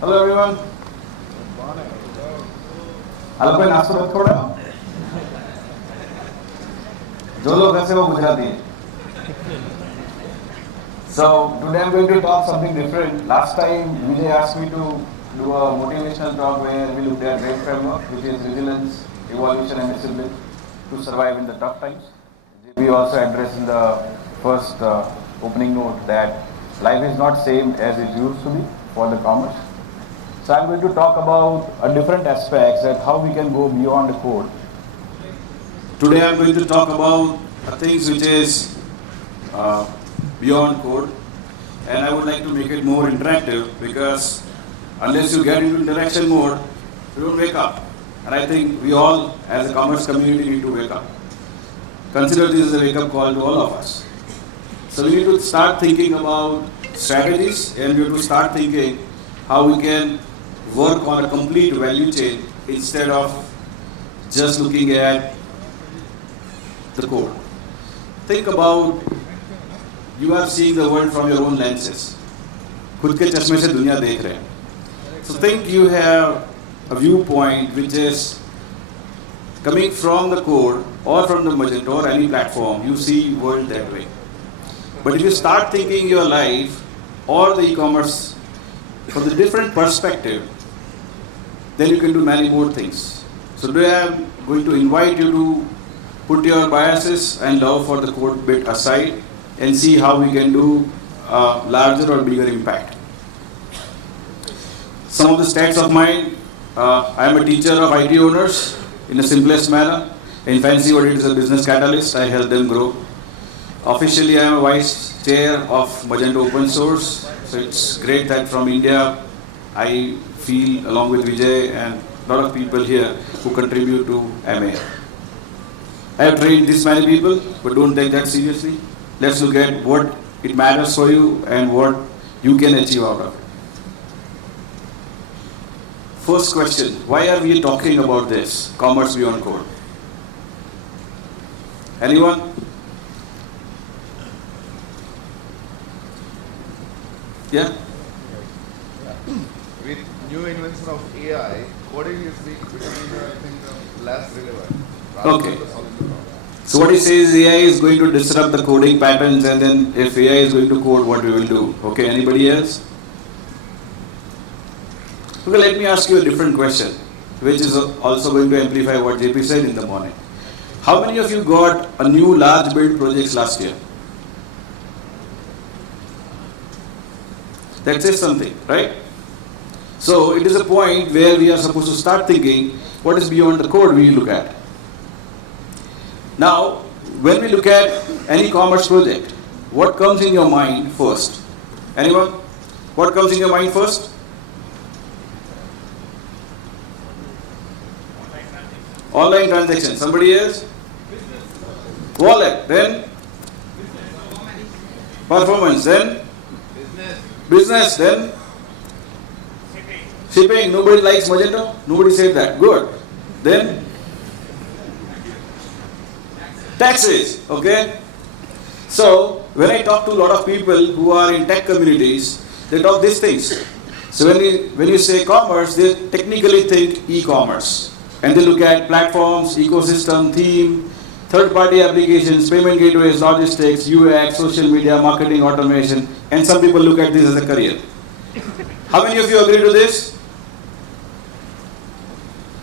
Hello everyone. Hello कोई नाश्ता मत थोड़ा जो लोग ऐसे वो गुजराती हैं. So today I'm going to talk something different. Last time Vijay asked me to do a motivational talk where we looked at RAID framework, which is resilience, evolution and discipline to survive in the tough times. We also addressed in the first opening note that life is not same as it used to be for the commerce. So I'm going to talk about a different aspects that how we can go beyond the code. Today I'm going to talk about things which is beyond code, and I would like to make it more interactive because unless you get into interaction mode, you don't wake up. And I think we all, as a commerce community, need to wake up. Consider this as a wake-up call to all of us. So we need to start thinking about strategies, and we have to start thinking how we can work on a complete value chain instead of just looking at the code. Think about, you are seeing the world from your own lenses. खुद के चश्मे से दुनिया देख रहे हैं. So think you have a viewpoint which is coming from the code or from the Magento or any platform. You see world that way. But if you start thinking your life or the e-commerce from the different perspective, then you can do many more things. So today I am going to invite you to put your biases and love for the code bit aside and see how we can do larger or bigger impact. Some of the stats of mine, I am a teacher of IT owners in the simplest manner. In fancy word, it is a business catalyst. I help them grow. Officially, I am a vice chair of Magento open source. So it's great that from India, I feel along with Vijay and a lot of people here who contribute to MA. I have trained this many people, but don't take that seriously. Let's look at what it matters for you and what you can achieve out of it. First question, why are we talking about this, commerce beyond code? Anyone? Yeah? With new invention of AI, coding is becoming, I think, less relevant. Okay. So what he says, AI is going to disrupt the coding patterns, and then if AI is going to code, what we will do? Okay, anybody else? Okay, let me ask you a different question, which is also going to amplify what JP said in the morning. How many of you got a new large build projects last year? That says something, right? So it is a point where we are supposed to start thinking what is beyond the code we look at. Now, when we look at any commerce project, what comes in your mind first? Anyone? What comes in your mind first? Online transaction. Somebody else? Wallet. Then? Performance. Then? Business. Then? Shipping. Nobody likes Magento? Nobody said that. Good. Then? Taxes. Okay? So, when I talk to a lot of people who are in tech communities, they talk these things. So when you say commerce, they technically think e-commerce. And they look at platforms, ecosystem, theme, third-party applications, payment gateways, logistics, UX, social media, marketing, automation, and some people look at this as a career. How many of you agree to this?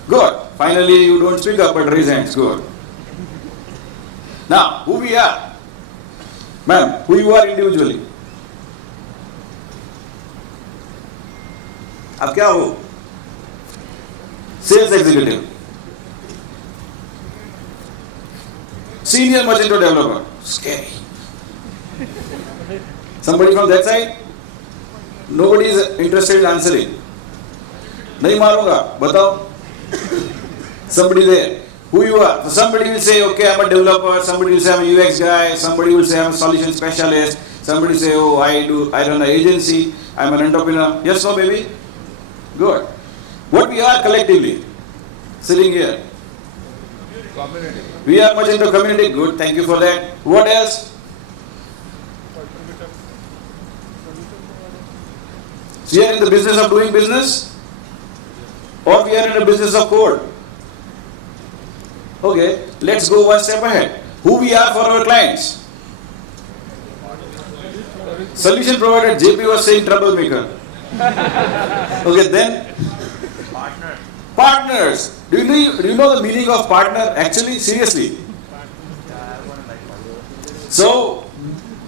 Good. Finally, you don't speak up, but raise hands. Good. Now, who we are? Ma'am, who you are individually? अब क्या हो? Sales executive, senior Magento developer, scary. Somebody from that side? Nobody is interested in answering. नहीं मारूंगा, बताओ. Somebody there. Who you are? So somebody will say, okay, I'm a developer. Somebody will say, I'm a UX guy. Somebody will say, I'm a solution specialist. Somebody will say, oh, I run an agency. I'm an entrepreneur. Yes, no, baby? Good. What we are collectively, sitting here? Community. We are Magento community. Good, thank you for that. What else? So we are in the business of doing business, or we are in the business of code. Okay, let's go one step ahead. Who we are for our clients? Solution provider. JP was saying troublemaker. Okay, then partners. Do you know the meaning of partner? Actually, seriously. So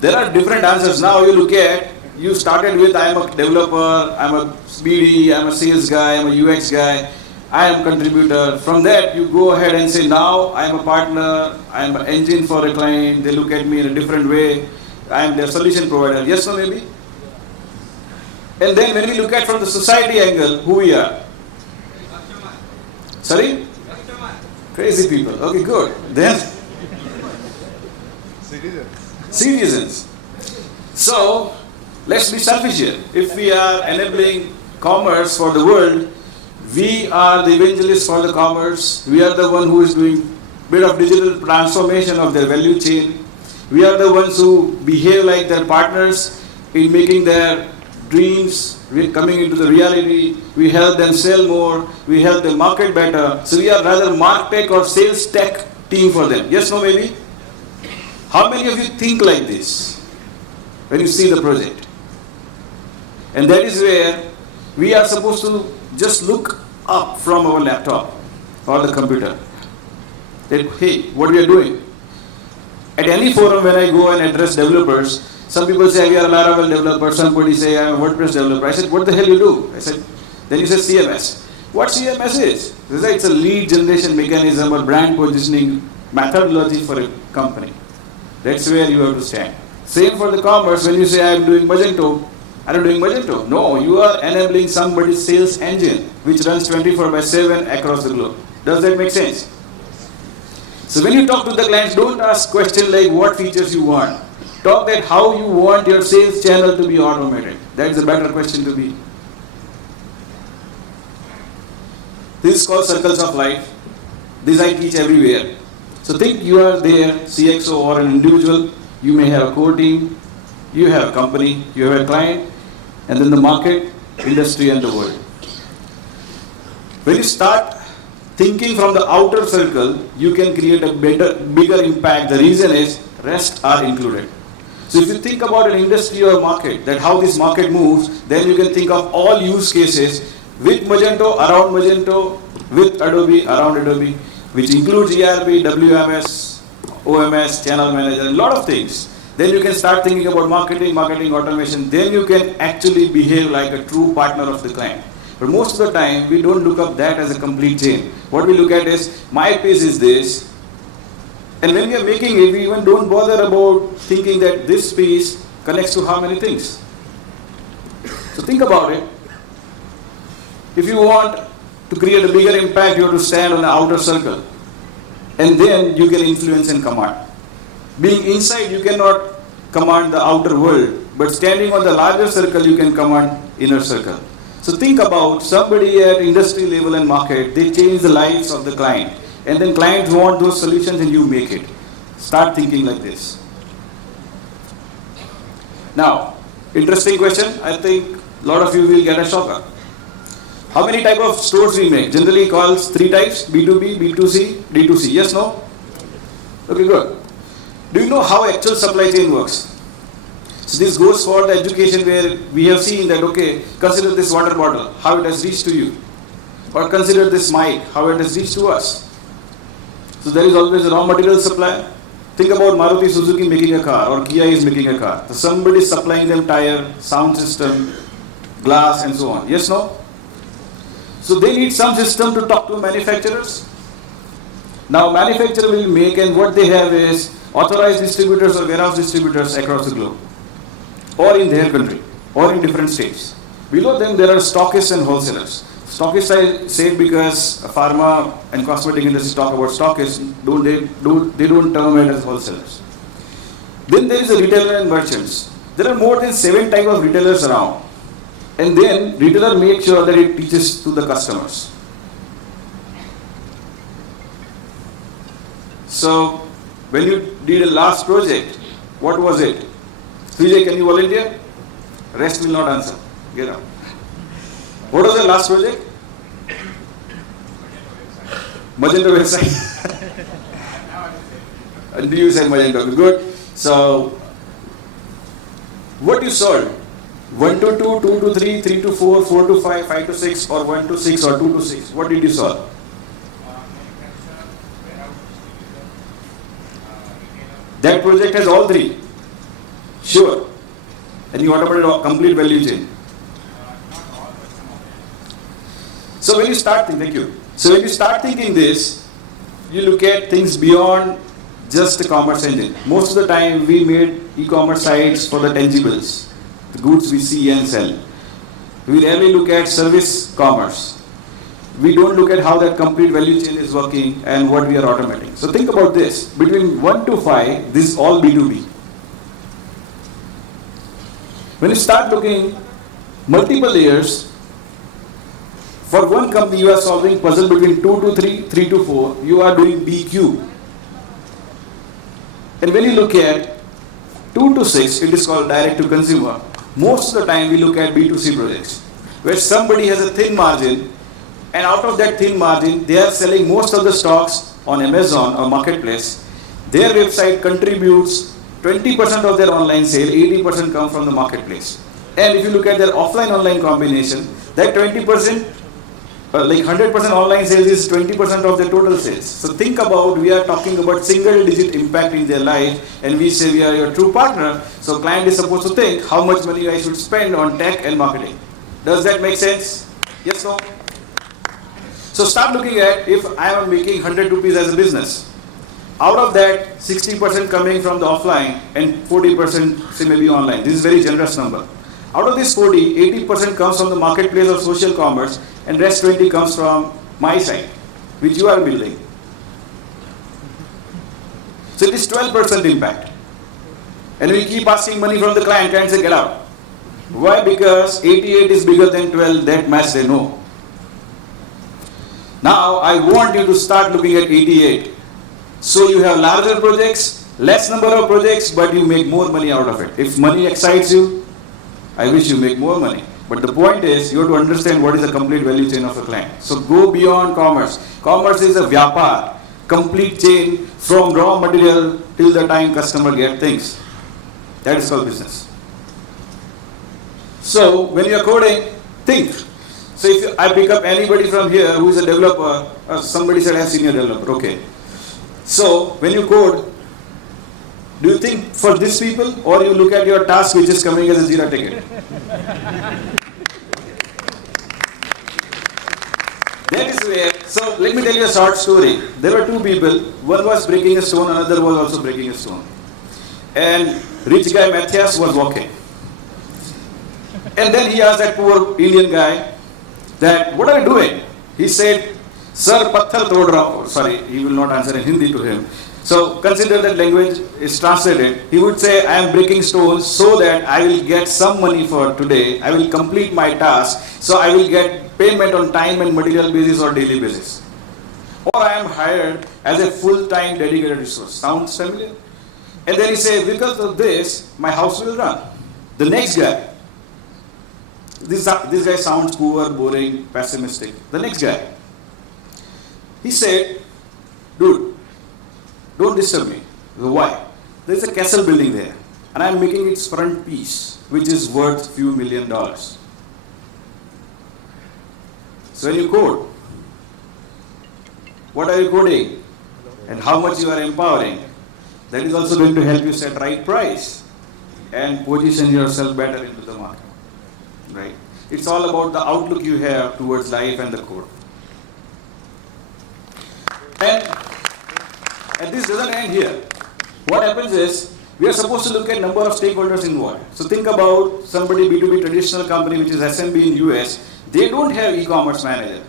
there are different answers. Now you look at, you started with I am a developer, I am a BD, I am a sales guy, I am a UX guy, I am a contributor. From that you go ahead and say now I am a partner, I am an engine for a client, they look at me in a different way, I am their solution provider. Yes or no maybe? And then when we look at from the society angle, who we are? Sorry? Crazy people. Okay, good. Then citizens. So let's be selfish here. If we are enabling commerce for the world, we are the evangelists for the commerce. We are the one who is doing bit of digital transformation of their value chain. We are the ones who behave like their partners in making their dreams coming into the reality. We help them sell more. We help them market better. So we are rather martech or sales tech team for them. Yes, no, maybe? How many of you think like this when you see the project? And that is where we are supposed to just look up from our laptop or the computer. That, hey, what we are doing? At any forum when I go and address developers, some people say we are a Laravel developer, somebody say I am a WordPress developer. I said, what the hell you do? I said, then you say CMS. What CMS is? They say it's a lead generation mechanism or brand positioning methodology for a company. That's where you have to stand. Same for the commerce. When you say I am doing Magento, I am doing Magento. No, you are enabling somebody's sales engine which runs 24/7 across the globe. Does that make sense? So when you talk to the clients, don't ask questions like what features you want. Talk that how you want your sales channel to be automated. That is a better question to be. This is called circles of life. This I teach everywhere. So think you are there, CXO or an individual. You may have a core team. You have a company. You have a client. And then the market, industry and the world. When you start thinking from the outer circle, you can create a bigger impact. The reason is rest are included. So if you think about an industry or market, that how this market moves, then you can think of all use cases with Magento, around Magento, with Adobe, around Adobe, which includes ERP, WMS, OMS, channel manager, a lot of things. Then you can start thinking about marketing automation. Then you can actually behave like a true partner of the client. But most of the time, we don't look up that as a complete chain. What we look at is, my piece is this. And when we are making it, we even don't bother about thinking that this piece connects to how many things. So think about it. If you want to create a bigger impact, you have to stand on the outer circle. And then you can influence and command. Being inside, you cannot command the outer world. But standing on the larger circle, you can command inner circle. So think about somebody at industry level and market, they change the lives of the client. And then clients want those solutions and you make it. Start thinking like this. Now, interesting question. I think a lot of you will get a shocker. How many type of stores we make? Generally calls 3 types, B2B, B2C, D2C. Yes, no? Okay, good. Do you know how actual supply chain works? So this goes for the education where we have seen that, okay, consider this water bottle, how it has reached to you. Or consider this mic, how it has reached to us. So there is always a raw material supply. Think about Maruti Suzuki making a car or Kia is making a car. So somebody is supplying them tire, sound system, glass and so on. Yes, no? So they need some system to talk to manufacturers. Now manufacturer will make, and what they have is authorized distributors or warehouse distributors across the globe. Or in their country, or in different states. Below them there are stockists and wholesalers. Stockists I say because pharma and cosmetic industry talk about stockists, they don't term it as wholesalers. Then there is a retailer and merchants. There are more than 7 types of retailers around. And then retailer makes sure that it teaches to the customers. So when you did a last project, what was it? Vijay, can you volunteer? Rest will not answer. Get up. What was the last project? Magento website. And you said Magento. Good. So, what you solved? 1 to 2, 2 to 3, 3 to 4, 4 to 5, 5 to 6, or 1 to 6, or 2 to 6. What did you solve? That project has all three. Sure. And you automated a complete value chain. So when you start thinking, thank you. So when you start thinking this, you look at things beyond just a commerce engine. Most of the time we made e-commerce sites for the tangibles, the goods we see and sell. We rarely look at service commerce. We don't look at how that complete value chain is working and what we are automating. So think about this. Between 1 to 5, this is all B2B. When you start looking multiple layers, for one company you are solving puzzle between 2 to 3, 3 to 4, you are doing BQ. And when you look at 2 to 6, it is called direct to consumer. Most of the time we look at B2C projects, where somebody has a thin margin, and out of that thin margin, they are selling most of the stocks on Amazon or Marketplace. Their website contributes 20% of their online sale, 80% come from the Marketplace. And if you look at their offline-online combination, that 20%, like 100% online sales is 20% of their total sales. So think about, we are talking about single-digit impact in their life, and we say we are your true partner. So client is supposed to think how much money I should spend on tech and marketing. Does that make sense? Yes, no? So start looking at, if I am making 100 rupees as a business, out of that 60% coming from the offline and 40% say maybe online. This is a very generous number. Out of this 40, 80% comes from the marketplace or social commerce, and rest 20 comes from my site, which you are building. So it is 12% impact. And we keep asking money from the client, client say get out. Why? Because 88 is bigger than 12, that math they know. Now I want you to start looking at 88. So you have larger projects, less number of projects, but you make more money out of it. If money excites you, I wish you make more money. But the point is, you have to understand what is the complete value chain of a client. So go beyond commerce. Commerce is a vyapar, complete chain from raw material till the time customer gets things. That is called business. So when you are coding, think. So if I pick up anybody from here who is a developer, somebody said I am senior developer, okay. So when you code, do you think for these people, or you look at your task which is coming as a Jira ticket? That is where, so let me tell you a short story. There were two people, one was breaking a stone, another was also breaking a stone. And rich guy Matthias was walking. And then he asked that poor Indian guy that, what are you doing? He said, Sir, patthar tod raha hu. Sorry, he will not answer in Hindi to him. So consider that language is translated. He would say, I am breaking stones so that I will get some money for today. I will complete my task. So I will get payment on time and material basis or daily basis. Or I am hired as a full-time dedicated resource. Sounds familiar? And then he says, because of this, my house will run. The next guy, this guy sounds poor, boring, pessimistic. The next guy, he said, dude, don't disturb me. Why? There is a castle building there, and I am making its front piece, which is worth few $1 million. So when you code, what are you coding? And how much you are empowering? That is also going to help you set right price and position yourself better into the market. Right? It's all about the outlook you have towards life and the code. And this doesn't end here. What happens is, we are supposed to look at number of stakeholders involved. So think about somebody, B2B traditional company which is SMB in US, they don't have e-commerce manager.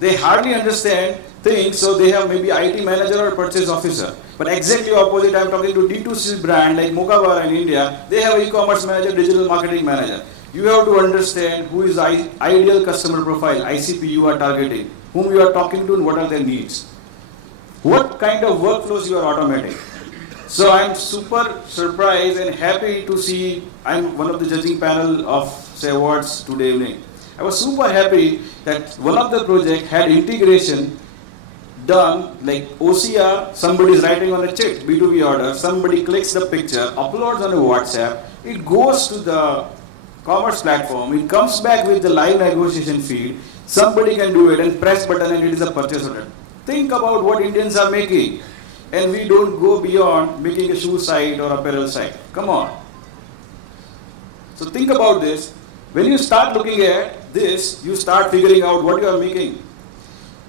They hardly understand things, so they have maybe IT manager or purchase officer. But exactly opposite, I'm talking to D2C brand like Mokawara in India, they have e-commerce manager, digital marketing manager. You have to understand who is the ideal customer profile, ICP you are targeting, whom you are talking to and what are their needs. What kind of workflows you are automating. So I'm super surprised and happy to see, I'm one of the judging panel of say awards today evening. I was super happy that one of the project had integration done like OCR, somebody is writing on a chit, B2B order, somebody clicks the picture, uploads on a WhatsApp, it goes to the commerce platform, it comes back with the live negotiation feed, somebody can do it and press button and it is a purchase order. Think about what Indians are making, and we don't go beyond making a shoe site or apparel site. Come on. So think about this. When you start looking at this, you start figuring out what you are making.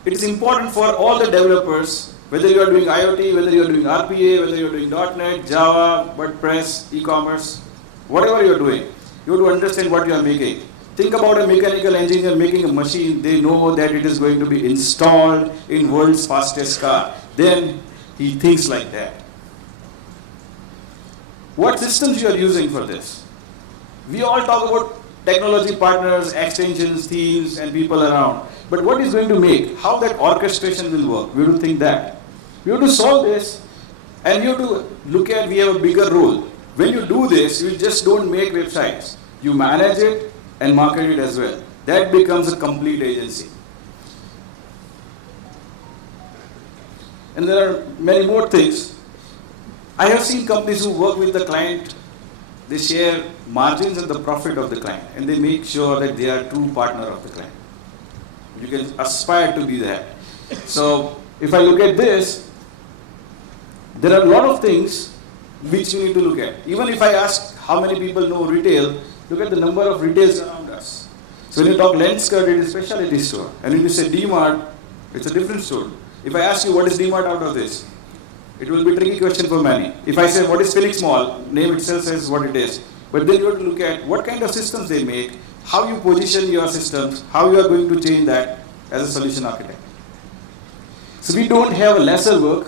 It is important for all the developers, whether you are doing IoT, whether you are doing RPA, whether you are doing .NET, Java, WordPress, e-commerce, whatever you are doing, you have to understand what you are making. Think about a mechanical engineer making a machine. They know that it is going to be installed in world's fastest car. Then he thinks like that. What systems you are using for this? We all talk about technology partners, extensions, themes, and people around. But what is going to make, how that orchestration will work? We have to think that. We have to solve this, and you have to look at, we have a bigger role. When you do this, you just don't make websites. You manage it and market it as well. That becomes a complete agency. And there are many more things. I have seen companies who work with the client, they share margins and the profit of the client, and they make sure that they are a true partner of the client. You can aspire to be that. So if I look at this, there are a lot of things which you need to look at. Even if I ask how many people know retail, look at the number of retails around us. So when you talk Lenskart, it is a specialty store. And when you say D-Mart, it's a different store. If I ask you what is D-Mart out of this, it will be a tricky question for many. If I say what is Phoenix Mall, name itself says what it is. But then you have to look at what kind of systems they make, how you position your systems, how you are going to change that as a solution architect. So we don't have lesser work.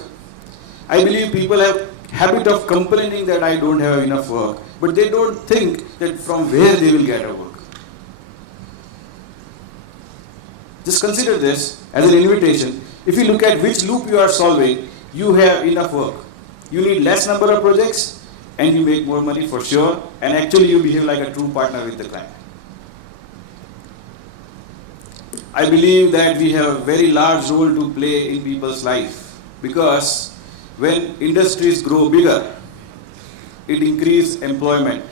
I believe people have habit of complaining that I don't have enough work, but they don't think that from where they will get a work. Just consider this as an invitation. If you look at which loop you are solving, you have enough work. You need less number of projects and you make more money for sure, and actually you behave like a true partner with the client. I believe that we have a very large role to play in people's life, because when industries grow bigger, it increases employment,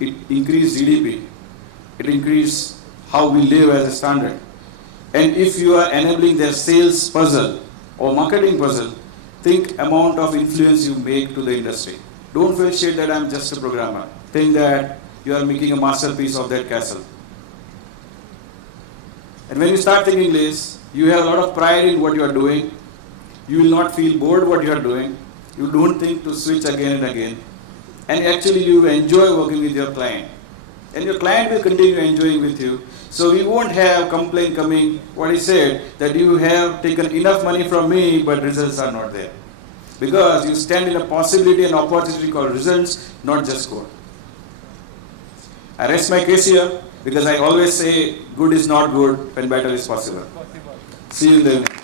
it increases GDP, it increases how we live as a standard. And if you are enabling their sales puzzle or marketing puzzle, think amount of influence you make to the industry. Don't feel shit that I'm just a programmer. Think that you are making a masterpiece of that castle. And when you start thinking this, you have a lot of pride in what you are doing. You will not feel bored what you are doing. You don't think to switch again and again. And actually you enjoy working with your client. And your client will continue enjoying with you. So we won't have complaint coming, what he said, that you have taken enough money from me, but results are not there. Because you stand in a possibility and opportunity called results, not just code. I rest my case here, because I always say good is not good when better is possible. See you in the evening.